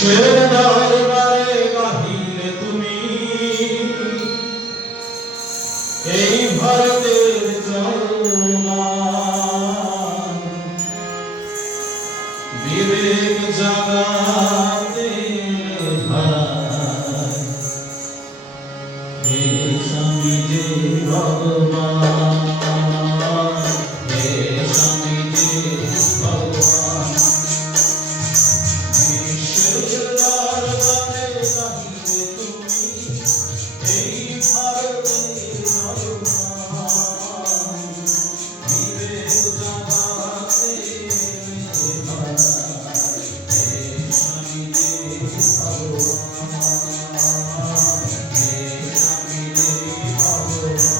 দরবারে গাহিলে তুমি এই ভারতের জয়গান, বিবেক জাগাতে ভাই হে স্বামী যে ভগবান, হে স্বামী যে ভগবান। বিশ্বের দরবারে গাহিলে তুমি এই ভারতের জয়গান, বিবেক জাগাতে ভাই হে স্বামী যে ভগবান, হে স্বামী যে ভগবান।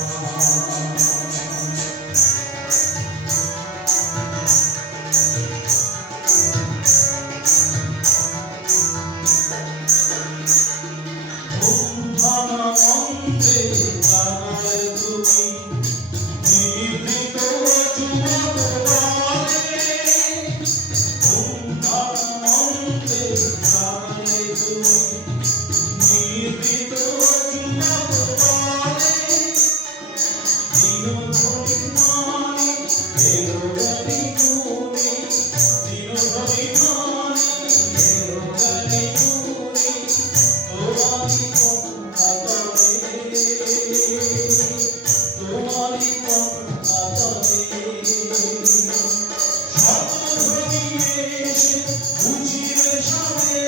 ধূমধাম মন্ত্রে জাগায় তুমি নিভৃত যুবক বলে, ধূমধাম মন্ত্রে জাগায় তুমি নিভৃত যুবক বলে। দিনধ্বনি মানি এলো গালি গুনি, দিনধ্বনি মানি এলো গালি গুনি, তোমারি কন্যা তবে, তোমারি কন্যা তবে। শতধ্বনি এসে বুঝিবে সবে,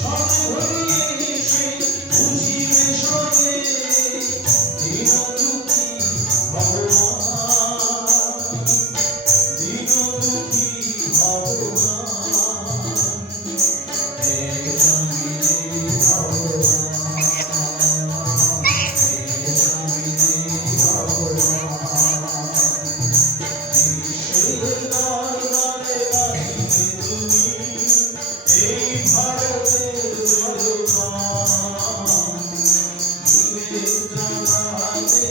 শতধ্বনি এসে বুঝিবে সবে, দীন দুঃখী ভগবান, দীন দুঃখী ভগবান, হে স্বামী যে ভগবান, হে স্বামী যে ভগবান। বিশ্বের দরবারে গাহিলে তুমি এই ভারতের জয়গান, বিবেক জাগাতে